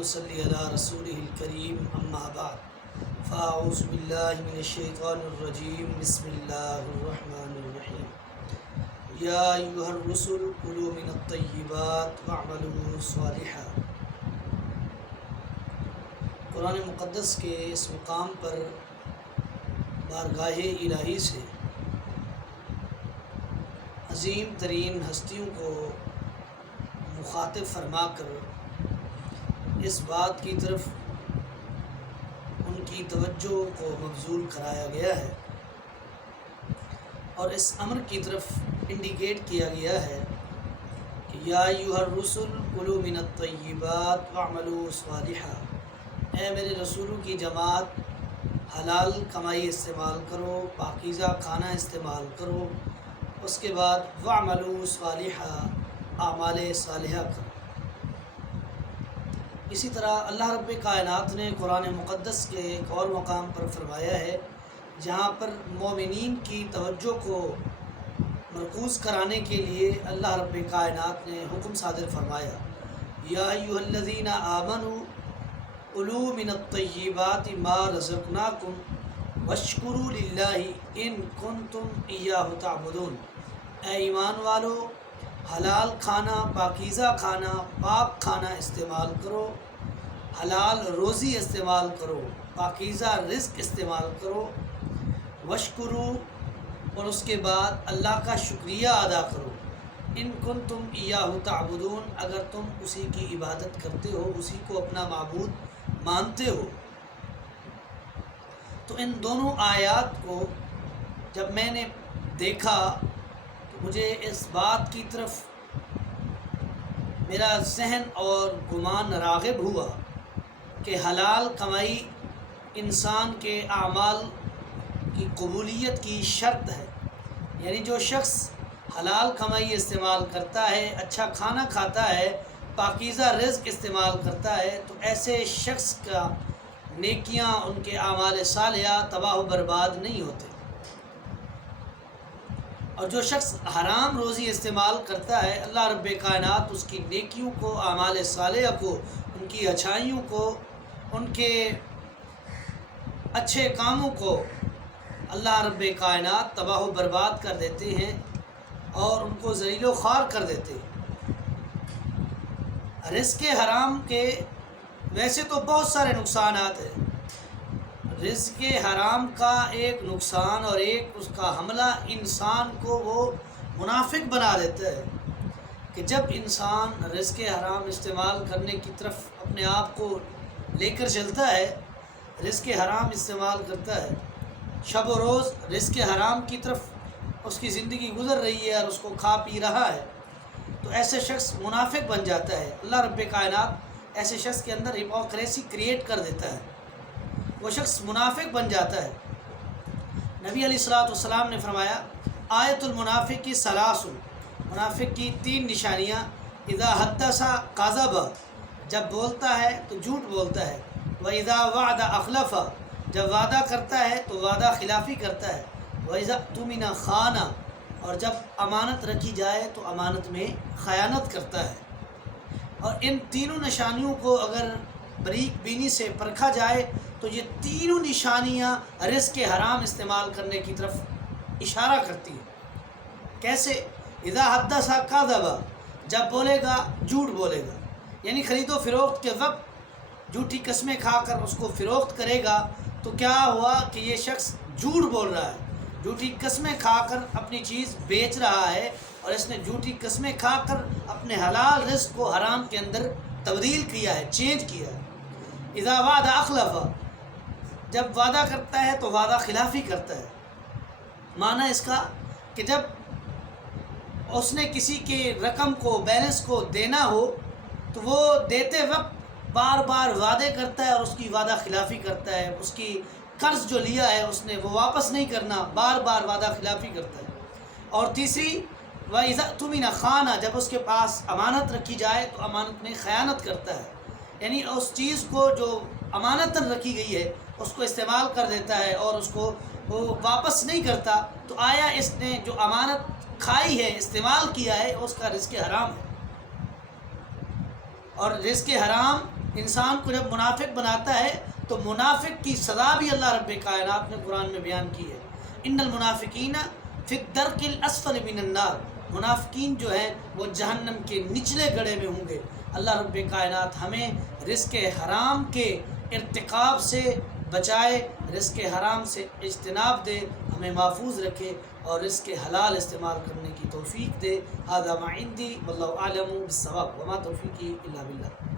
ونصلي على رسوله الكريم اما بعد فاعوذ بالله من الشيطان الرجيم بسم الله الرحمن الرحيم يا أيها الرسل كلوا من الطيبات واعملوا صالحا۔ قرآن مقدس کے اس مقام پر بارگاہ الہی سے عظیم ترین ہستیوں کو مخاطب فرما کر اس بات کی طرف ان کی توجہ کو مبذول کرایا گیا ہے اور اس امر کی طرف انڈیکیٹ کیا گیا ہے کہ یا ایھا الرسل کلوا من الطیبات واعملوا صالحا، اے میرے رسولوں کی جماعت حلال کمائی استعمال کرو، پاکیزہ کھانا استعمال کرو، اس کے بعد واعملوا صالحا، اعمال صالحہ کرو۔ اسی طرح اللہ رب کائنات نے قرآن مقدس کے ایک اور مقام پر فرمایا ہے جہاں پر مومنین کی توجہ کو مرکوز کرانے کے لیے اللہ رب کائنات نے حکم صادر فرمایا، یا ایھا الذین آمنوا کلوا من الطیبات ما رزقناکم واشکروا للہ ان کنتم ایاہ تعبدون، اے ایمان والو حلال کھانا، پاکیزہ کھانا، پاک کھانا استعمال کرو، حلال روزی استعمال کرو، پاکیزہ رزق استعمال کرو، وشکرو، اور اس کے بعد اللہ کا شکریہ ادا کرو، ان کنتم ایاہ تعبدون، اگر تم اسی کی عبادت کرتے ہو، اسی کو اپنا معبود مانتے ہو۔ تو ان دونوں آیات کو جب میں نے دیکھا مجھے اس بات کی طرف میرا ذہن اور گمان راغب ہوا کہ حلال کمائی انسان کے اعمال کی قبولیت کی شرط ہے، یعنی جو شخص حلال کمائی استعمال کرتا ہے، اچھا کھانا کھاتا ہے، پاکیزہ رزق استعمال کرتا ہے، تو ایسے شخص کا نیکیاں، ان کے اعمال صالحہ تباہ و برباد نہیں ہوتے۔ اور جو شخص حرام روزی استعمال کرتا ہے، اللہ رب کائنات اس کی نیکیوں کو، اعمال صالحہ کو، ان کی اچھائیوں کو، ان کے اچھے کاموں کو اللہ رب کائنات تباہ و برباد کر دیتے ہیں اور ان کو ذلیل و خوار کر دیتے ہیں۔ رزق حرام کے ویسے تو بہت سارے نقصانات ہیں۔ رزق حرام کا ایک نقصان اور ایک اس کا حملہ انسان کو وہ منافق بنا دیتا ہے کہ جب انسان رزق حرام استعمال کرنے کی طرف اپنے آپ کو لے کر چلتا ہے، رزق حرام استعمال کرتا ہے، شب و روز رزق حرام کی طرف اس کی زندگی گزر رہی ہے اور اس کو کھا پی رہا ہے، تو ایسے شخص منافق بن جاتا ہے۔ اللہ رب کائنات ایسے شخص کے اندر ہپوکریسی کریٹ کر دیتا ہے، وہ شخص منافق بن جاتا ہے۔ نبی علیہ الصلوۃ والسلام نے فرمایا، آیت المنافق کی ثلاث، منافق کی 3 نشانیاں، اذا حدث کذب، جب بولتا ہے تو جھوٹ بولتا ہے، واذا وعد اخلف، جب وعدہ کرتا ہے تو وعدہ خلافی کرتا ہے، واذا اؤتمن خان، اور جب امانت رکھی جائے تو امانت میں خیانت کرتا ہے۔ اور ان تینوں نشانیوں کو اگر باریک بینی سے پرکھا جائے تو یہ تینوں نشانیاں رزق حرام استعمال کرنے کی طرف اشارہ کرتی ہیں۔ کیسے؟ اذا حدث کذب، جب بولے گا جھوٹ بولے گا، یعنی خرید و فروخت کے وقت جھوٹی قسمیں کھا کر اس کو فروخت کرے گا تو کیا ہوا کہ یہ شخص جھوٹ بول رہا ہے، جھوٹی قسمیں کھا کر اپنی چیز بیچ رہا ہے، اور اس نے جھوٹی قسمیں کھا کر اپنے حلال رزق کو حرام کے اندر تبدیل کیا ہے، چینج کیا ہے۔ اذا وعد اخلف، جب وعدہ کرتا ہے تو وعدہ خلافی کرتا ہے۔ معنی اس کا کہ جب اس نے کسی کے رقم کو، بیلنس کو دینا ہو تو وہ دیتے وقت بار بار وعدے کرتا ہے اور اس کی وعدہ خلافی کرتا ہے، اس کی قرض جو لیا ہے اس نے وہ واپس نہیں کرنا، بار بار وعدہ خلافی کرتا ہے۔ اور تیسری، وَإِذَا اؤْتُمِنَ خَانَ، جب اس کے پاس امانت رکھی جائے تو امانت میں خیانت کرتا ہے، یعنی اس چیز کو جو امانتاً رکھی گئی ہے اس کو استعمال کر دیتا ہے اور اس کو وہ واپس نہیں کرتا۔ تو آیا اس نے جو امانت کھائی ہے، استعمال کیا ہے، اس کا رزق حرام ہے، اور رزق حرام انسان کو جب منافق بناتا ہے تو منافق کی سزا بھی اللہ رب کائنات نے قرآن میں بیان کی ہے. ان المنافقین فی الدرک الاسفل من النار، منافقین جو ہیں وہ جہنم کے نچلے گڑھے میں ہوں گے. اللہ رب کائنات ہمیں رزق حرام کے ارتکاب سے بچائے، رزق حرام سے اجتناب دے، ہمیں محفوظ رکھے اور رزق حلال استعمال کرنے کی توفیق دے. ھذا ما عندی واللہ اعلم بالصواب وما توفیقی الا باللہ.